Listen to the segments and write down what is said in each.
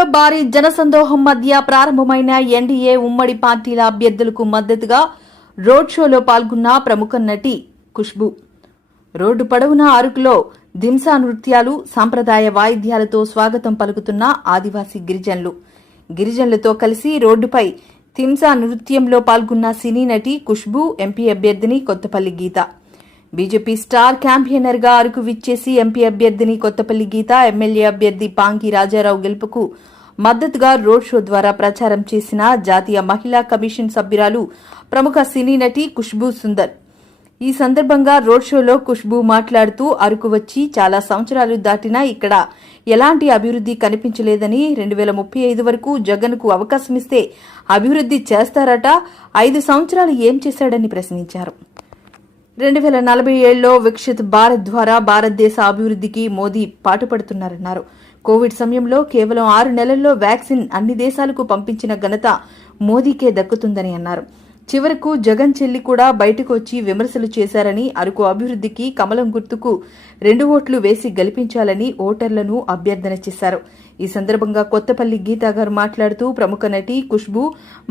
నగరంలో భారీ జనసందోహం మధ్య ప్రారంభమైన ఎన్డీఏ ఉమ్మడి పార్టీల అభ్యర్థులకు మద్దతుగా రోడ్ షోలో పాల్గొన్న ప్రముఖ నటి ఖుష్బూ. రోడ్డు పొడవునా అరకులో దింసా నృత్యాలు, సాంప్రదాయ వాయిద్యాలతో స్వాగతం పలుకుతున్న ఆదివాసీ గిరిజనులతో కలిసి రోడ్డుపై దింసా నృత్యంలో పాల్గొన్న సినీ నటి ఖుష్బూ, ఎంపీ అభ్యర్థిని కొత్తపల్లి గీత. బీజేపీ స్టార్ క్యాంపెయినర్గా అరకు విచ్చేసి ఎంపీ అభ్యర్థిని కొత్తపల్లి గీత, ఎమ్మెల్యే అభ్యర్థి పాంగి రాజారావు గెలుపుకు మద్దతుగా రోడ్ షో ద్వారా ప్రచారం చేసిన జాతీయ మహిళా కమిషన్ సభ్యురాలు, ప్రముఖ సినీ నటి ఖుష్బూ సుందర్. ఈ సందర్భంగా రోడ్ షోలో ఖుష్బూ మాట్లాడుతూ, అరకు వచ్చి చాలా సంవత్సరాలు దాటినా ఇక్కడ ఎలాంటి అభివృద్ది కనిపించలేదని, 2035 వరకు జగన్కు అవకాశమిస్తే అభివృద్ది చేస్తారట, 5 సంవత్సరాలు ఏం చేశాడని ప్రశ్నించారు. 2047లో వికసిత్ భారత్ ద్వారా భారతదేశ అభివృద్దికి మోదీ పాటుపడుతున్నారన్నారు. కోవిడ్ సమయంలో కేవలం 6 నెలల్లో వ్యాక్సిన్ అన్ని దేశాలకు పంపించిన ఘనత మోదీకే దక్కుతుందని అన్నారు. చివరకు జగన్ చెల్లి కూడా బయటకు వచ్చి విమర్శలు చేశారని, అరకు అభివృద్దికి కమలం గుర్తుకు 2 ఓట్లు వేసి గెలిపించాలని ఓటర్లను అభ్యర్థన చేశారు. ఈ సందర్భంగా కొత్తపల్లి గీతా గారు మాట్లాడుతూ, ప్రముఖ నటి ఖుష్బూ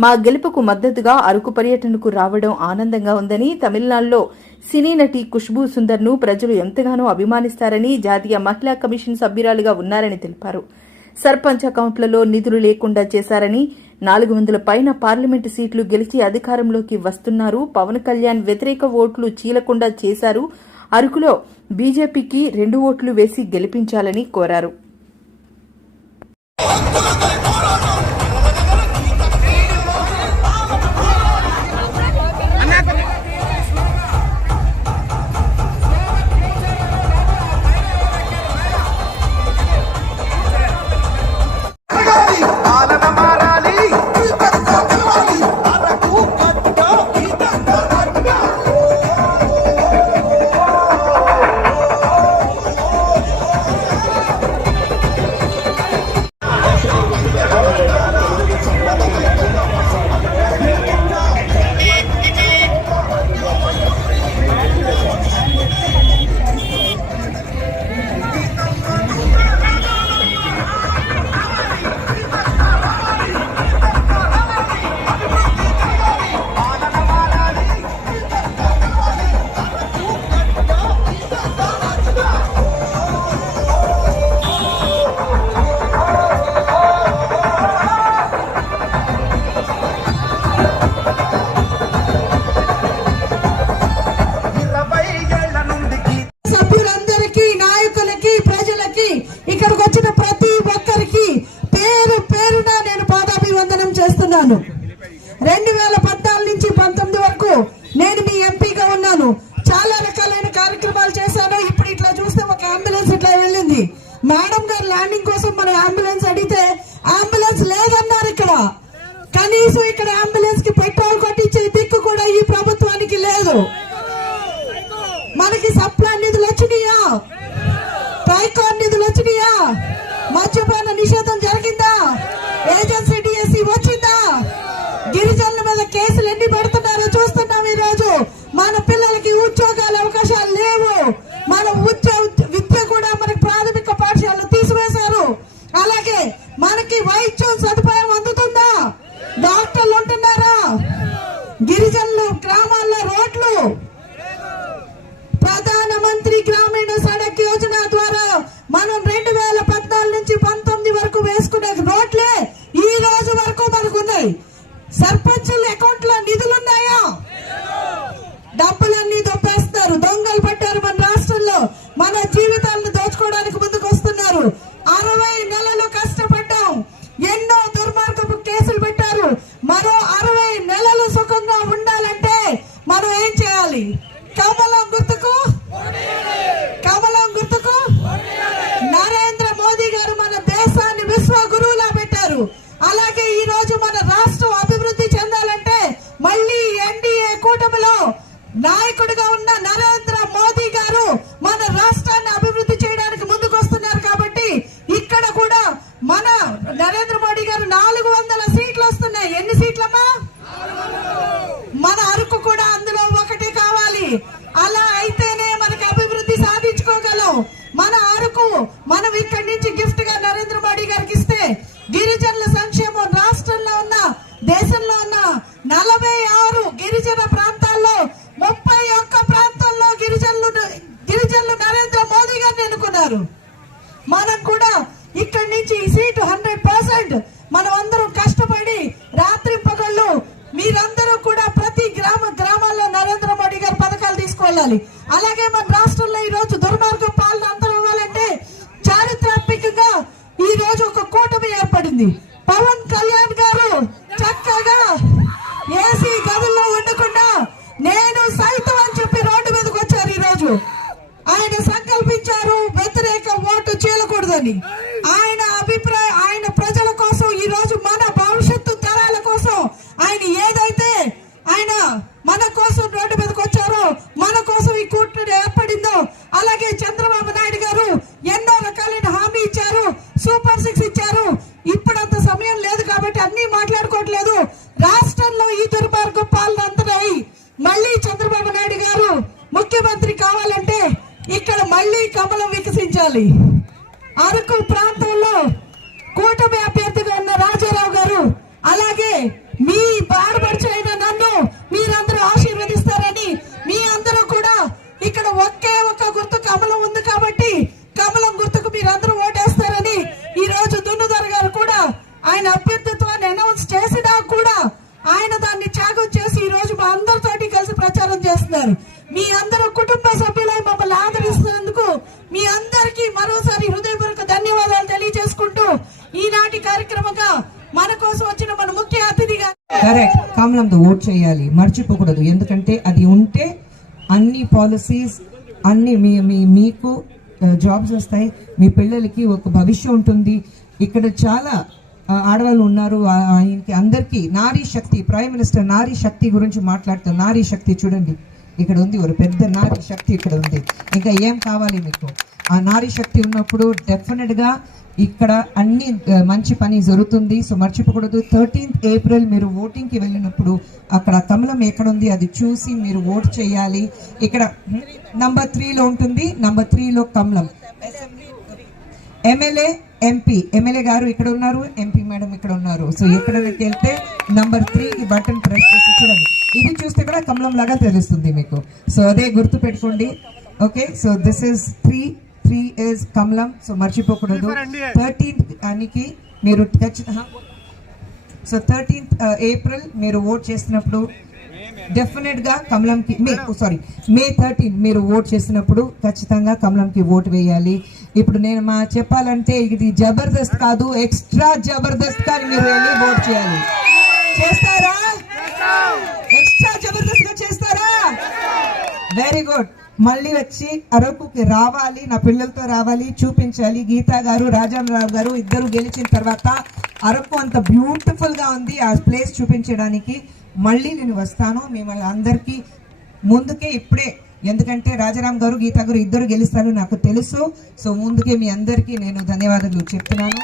మా గెలుపుకు మద్దతుగా అరకు పర్యటనకు రావడం ఆనందంగా ఉందని, తమిళనాడులో సినీ నటి ఖుష్బూ సుందర్ను ప్రజలు ఎంతగానో అభిమానిస్తారని, జాతీయ మహిళా కమిషన్ సభ్యురాలుగా ఉన్నారని తెలిపారు. సర్పంచ్ అకౌంట్లలో నిధులు లేకుండా చేశారని, 400 పైన పార్లమెంటు సీట్లు గెలిచి అధికారంలోకి వస్తున్నారు. పవన్ కళ్యాణ్ వ్యతిరేక ఓట్లు చీలకుండా చేశారు. అరకులో బీజేపీకి 2 ఓట్లు వేసి గెలిపించాలని కోరారు. ఇక్కడికి వచ్చిన ప్రతి ఒక్కరికి పేరు పేరున నేను పాదాభివందనం చేస్తున్నాను. 2014 నుంచి 19 వరకు నేను మీ ఎంపీగా ఉన్నాను. చాలా రకాలైన కార్యక్రమాలు చేశాను. ఇప్పుడు ఇట్లా చూస్తే ఒక అంబులెన్స్ ఇట్లా వెళ్ళింది. మేడం గారు ల్యాండింగ్ కోసం మన అంబులెన్స్ అడిగితే అంబులెన్స్ లేదన్నారు. ఇక్కడ కనీసం ఇక్కడ అంబులెన్స్ కి పెట్రోల్ కొట్టించే దిక్కు కూడా ఈ ప్రభుత్వానికి లేదు. మనకి సప్లా నిధులు వచ్చినాయా? ట్రైకార్ నిధులు వచ్చినాయా? మద్యపాన నిషేధం జరిగిందా? ఏజెన్సీ డిఎస్సి వచ్చిందా? గిరిజనుల మీద కేసులు ఎన్ని పెడుతున్నారో చూస్తున్నాం. ఈ రోజు మన పిల్లలకి ఉద్యోగాల అవకాశాలు లేవు. మన విద్య కూడా మనకి ప్రాథమిక పాఠశాలలు తీసివేశారు. అలాగే మనకి వైద్యం సదుపాయం అందుతుందా? డాక్టర్లు ఉంటున్నారా? గిరిజనులు గ్రామాల్లో రోడ్లు, ప్రధానమంత్రి గ్రామీణ సడక్ యోజన ద్వారా మనం 2014 నుంచి 19 వరకు వేసుకునే రోడ్లే ఈ రోజు వరకు మనకు ఉన్నాయి. సర్పంచుల అకౌంట్ లో నిధులున్నాయా? డబ్బులన్నీ దొబ్బేస్తున్నారు. దొంగలు పట్టారు మన రాష్ట్రంలో. మన జీవితాలను దోచుకోవడానికి ముందుకు వస్తున్నారు. 60 నెలలు కష్టపడ్డాం. ఎన్నో దుర్మార్గపు కేసులు పెట్టారు. మరో 60 నెలలు సుఖంగా ఉండాలంటే మనం ఏం చేయాలి? కమలం గుర్తుకు నరేంద్ర మోదీ గారు మన దేశాన్ని విశ్వ గురువులా పెట్టారు. అలాగే ఈ రోజు మన రాష్ట్రం అభివృద్ధి చెందాలి దేశంలో ఉన్న 46 గిరిజన ప్రాంతాల్లో 31 ప్రాంతాల్లో గిరిజనులు నరేంద్ర మోదీ గారిని ఎన్నుకున్నారు. మనం కూడా ఇక్కడి నుంచి ఈ సీటు 100% మనం అందరం కష్టపడి రాత్రి పగళ్ళు మీరందరూ కూడా ప్రతి గ్రామాల్లో నరేంద్ర మోడీ గారి పథకాలు తీసుకువెళ్ళాలి. అలాగే మన రాష్ట్రంలో ఈ రోజు దుర్మార్గం పాలన అంతం అవ్వాలంటే చారిత్రాత్మకంగా ఈ రోజు ఒక కూటమి ఏర్పడింది. పవన్ కళ్యాణ్ గారు చక్కగా ఏసీ గదుల్లో ఉండకుండా నేను సైతం అని చెప్పి రోడ్డు మీదకి వచ్చారు. ఈ రోజు ఆయన సంకల్పించారు వ్యతిరేక ఓటు చేయకూడదని. ఆయన ప్రజల కోసం ఈ రోజు మన భవిష్యత్తు తరాల కోసం ఆయన ఏదైతే ఆయన మన కోసం రోడ్డు మీదకి వచ్చారో, మన కోసం ఈ కూటమి ఏర్పడిందో, అలాగే చంద్రబాబు నాయుడు గారు ఎన్నో రకాలైన హామీ ఇచ్చారు, సూపర్ 6 ఇచ్చారు. ఇప్పుడు అంత సమయం లేదు కాబట్టి అన్ని మాట్లాడుకోవట్లేదు. రాష్ట్రంలో ఈ దుర్మార్గం పాలన అంతనై మళ్ళీ చంద్రబాబు నాయుడు గారు ముఖ్యమంత్రి కావాలంటే ఇక్కడ మళ్ళీ కమలం వికసించాలి. అరకు ప్రాంతంలో కూటమి అభ్యర్థిగా ఉన్న రాజారావు గారు, అలాగే మీ బాడపడిచైన నన్ను మీరందరూ ఆశీర్వదిస్తారని, మీ అందరూ కూడా ఇక్కడ ఒకే ఒక గుర్తు కమలం ఉంది కాబట్టి కమలం గుర్తుకు మీరందరూ ఓటేస్తారని ఈ రోజు దున్నుదొర గారు కూడా ఆయన అభ్యర్థిత్వాన్ని అనౌన్స్ చేసినా కూడా ఆయన దాన్ని త్యాగం చేసి ఈ రోజు మా అందరితోటి కలిసి ప్రచారం చేస్తున్నారు. మీ అందరూ కుటుంబ సభ్యులై మమ్మల్ని ఆదరిస్తున్నందుకు మీ అందరికీ మరోసారి హృదయపూర్వక ధన్యవాదాలు తెలియజేసుకుంటూ ఈనాటి కార్యక్రమంగా మన కోసం వచ్చిన మన ముఖ్య అతిథిగా కరెక్ట్ కమలంతో ఓట్ చేయాలి, మర్చిపోకూడదు. ఎందుకంటే అది ఉంటే అన్ని పాలసీస్ అన్ని మీకు జాబ్స్ వస్తాయి, మీ పిల్లలకి ఒక భవిష్యం ఉంటుంది. ఇక్కడ చాలా ఆడవాళ్ళు ఉన్నారు, ఆయనకి అందరికీ నారీ శక్తి, ప్రైమ్ మినిస్టర్ నారీ శక్తి గురించి మాట్లాడుతారు. నారీ శక్తి చూడండి ఇక్కడ ఉంది, ఒక పెద్ద నారీ శక్తి ఇక్కడ ఉంది. ఇంకా ఏం కావాలి మీకు? ఆ నారీ శక్తి ఉన్నప్పుడు డెఫినెట్ గా ఇక్కడ అన్ని మంచి పని జరుగుతుంది. సో మర్చిపోకూడదు. 13th ఏప్రిల్ మీరు ఓటింగ్ కి వెళ్ళినప్పుడు అక్కడ కమలం ఎక్కడ ఉంది అది చూసి మీరు ఓట్ చేయాలి. ఇక్కడ నంబర్ 3లో ఉంటుంది, నంబర్ 3లో కమలం. ఎమ్మెల్యే ఎంపీ, ఎమ్మెల్యే గారు ఇక్కడ ఉన్నారు, ఎంపీ మేడం ఇక్కడ ఉన్నారు. సో ఎక్కడికి వెళ్తే నంబర్ 3 బటన్ ప్రెస్ చేసి చూడండి. ఇది చూస్తే కూడా కమలం లాగా తెలుస్తుంది మీకు. సో అదే గుర్తు పెట్టుకోండి. Okay, so this is 3 is కమలం. సో మర్చిపోకూడదు. 13th అనికి మీరు ఖచ్చితంగా, సో 13th ఏప్రిల్ మీరు ఓట్ చేసినప్పుడు డెఫినెట్ గా కమలంకి మే 13 మీరు ఓట్ చేసినప్పుడు ఖచ్చితంగా కమలంకి ఓటు వేయాలి. ఇప్పుడు నేను చెప్పాలంటే ఇది జబర్దస్త్ కాదు, ఎక్స్ట్రా జబర్దస్త్ గా మీరు వెళ్ళి ఓట్ చేయాలి. చేస్తారా? ఎక్స్ట్రా జబర్దస్త్ గా చేస్తారా? Very good. మళ్ళీ వచ్చి అరకుకి రావాలి, నా పిల్లలతో రావాలి, చూపించాలి. గీతా గారు, రాజారావు గారు ఇద్దరు గెలిచిన తర్వాత అరకు అంత బ్యూటిఫుల్ గా ఉంది, ఆ ప్లేస్ చూపించడానికి మళ్ళీ నేను వస్తాను మిమ్మల్ని అందరికీ ముందుకే ఇప్పుడే. ఎందుకంటే రాజారాం గారు, గీతా గారు ఇద్దరు గెలుస్తారు నాకు తెలుసు. సో ముందుకే మీ అందరికీ నేను ధన్యవాదాలు చెప్తున్నాను.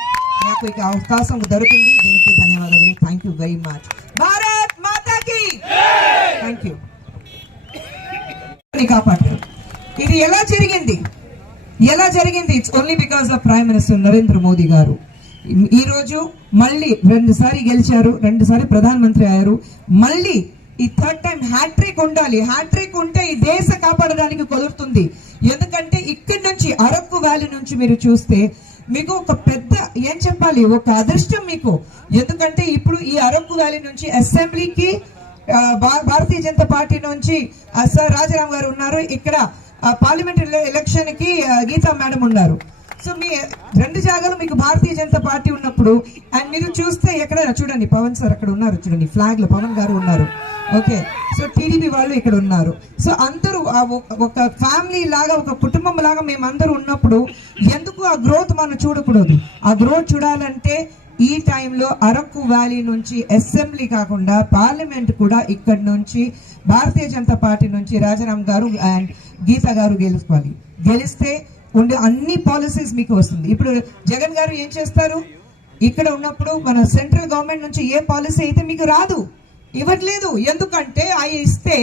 నాకు ఇక అవకాశం దొరికింది, దీనికి ధన్యవాదాలు. Thank you very much. Bharat మాతాకి థ్యాంక్ యూ. కాపాడారు. ఇది ఎలా జరిగింది? It's only because of prime minister Narendra Modi గారు. ఈ రోజు మళ్ళీ 2 సారి గెలిచారు, 2 సారి ప్రధానమంత్రి అయ్యారు. మళ్ళీ ఈ 3rd టైం హ్యాట్రిక్ ఉండాలి. హ్యాట్రిక్ ఉంటే ఈ దేశ కాపాడడానికి కుదురుతుంది. ఎందుకంటే ఇక్కడి నుంచి అరకు వ్యాలీ నుంచి మీరు చూస్తే మీకు ఒక పెద్ద ఏం చెప్పాలి, ఒక అదృష్టం మీకు. ఎందుకంటే ఇప్పుడు ఈ అరకు వ్యాలీ నుంచి అసెంబ్లీకి భారతీయ జనతా పార్టీ నుంచి సార్ రాజారాం గారు ఉన్నారు, ఇక్కడ పార్లమెంట్ ఎలక్షన్ కి గీతా మేడం ఉన్నారు. సో మీ 2 జాగాలు మీకు భారతీయ జనతా పార్టీ ఉన్నప్పుడు అండ్ మీరు చూస్తే ఎక్కడైనా చూడండి పవన్ సార్ అక్కడ ఉన్నారు, చూడండి ఫ్లాగ్ లో పవన్ గారు ఉన్నారు. ఓకే, సో టీడీపీ వాళ్ళు ఇక్కడ ఉన్నారు. సో అందరూ ఒక ఫ్యామిలీ లాగా, ఒక కుటుంబం లాగా మేమందరూ ఉన్నప్పుడు ఎందుకు ఆ గ్రోత్ మనం చూడకూడదు? ఆ గ్రోత్ చూడాలంటే ఈ టైంలో అరకు వ్యాలీ నుంచి అసెంబ్లీ కాకుండా పార్లమెంట్ కూడా ఇక్కడ నుంచి భారతీయ జనతా పార్టీ నుంచి రాజారాం గారు అండ్ గీతా గారు గెలుచుకోవాలి. గెలిస్తే ఉండే అన్ని పాలసీస్ మీకు వస్తుంది. ఇప్పుడు జగన్ గారు ఏం చేస్తారు? ఇక్కడ ఉన్నప్పుడు మన సెంట్రల్ గవర్నమెంట్ నుంచి ఏ పాలసీ అయితే మీకు రాదు, ఇవ్వట్లేదు. ఎందుకంటే అవి ఇస్తే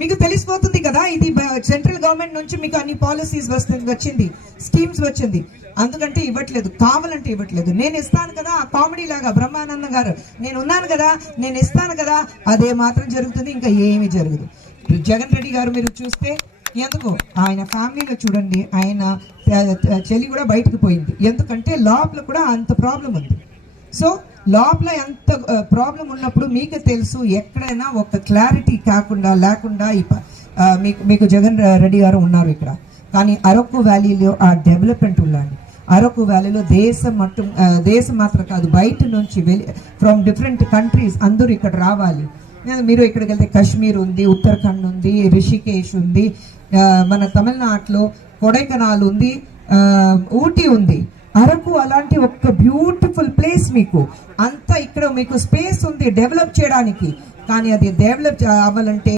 మీకు తెలిసిపోతుంది కదా, ఇది సెంట్రల్ గవర్నమెంట్ నుంచి మీకు అన్ని పాలసీస్ వచ్చింది, స్కీమ్స్ వచ్చింది, అందుకంటే ఇవ్వట్లేదు, కావాలంటే ఇవ్వట్లేదు. నేను ఇస్తాను కదా, కామెడీ లాగా బ్రహ్మానంద గారు నేను ఉన్నాను కదా, నేను ఇస్తాను కదా, అదే మాత్రం జరుగుతుంది, ఇంకా ఏమీ జరగదు. జగన్ రెడ్డి గారు మీరు చూస్తే ఎందుకు ఆయన ఫ్యామిలీలో చూడండి, ఆయన చెల్లి కూడా బయటకు పోయింది, ఎందుకంటే లోపల కూడా అంత ప్రాబ్లం ఉంది. సో లోపల ఎంత ప్రాబ్లం ఉన్నప్పుడు మీకు తెలుసు, ఎక్కడైనా ఒక క్లారిటీ లేకుండా మీకు జగన్ రెడ్డి గారు ఉన్నారు ఇక్కడ. కానీ అరకు వ్యాలీలో ఆ డెవలప్మెంట్ ఉండాలి. అరకు వ్యాలీలో దేశం మాత్రం కాదు, బయట నుంచి ఫ్రమ్ డిఫరెంట్ కంట్రీస్ అందరూ ఇక్కడ రావాలి. మీరు ఇక్కడికి వెళ్తే కాశ్మీర్ ఉంది, ఉత్తరాఖండ్ ఉంది, రిషికేశ్ ఉంది, మన తమిళనాడులో కొడైకెనాల్ ఉంది, ఊటీ ఉంది, అరకు అలాంటి ఒక బ్యూటిఫుల్ ప్లేస్. మీకు అంతా ఇక్కడ మీకు స్పేస్ ఉంది డెవలప్ చేయడానికి, కానీ అది డెవలప్ అవ్వాలంటే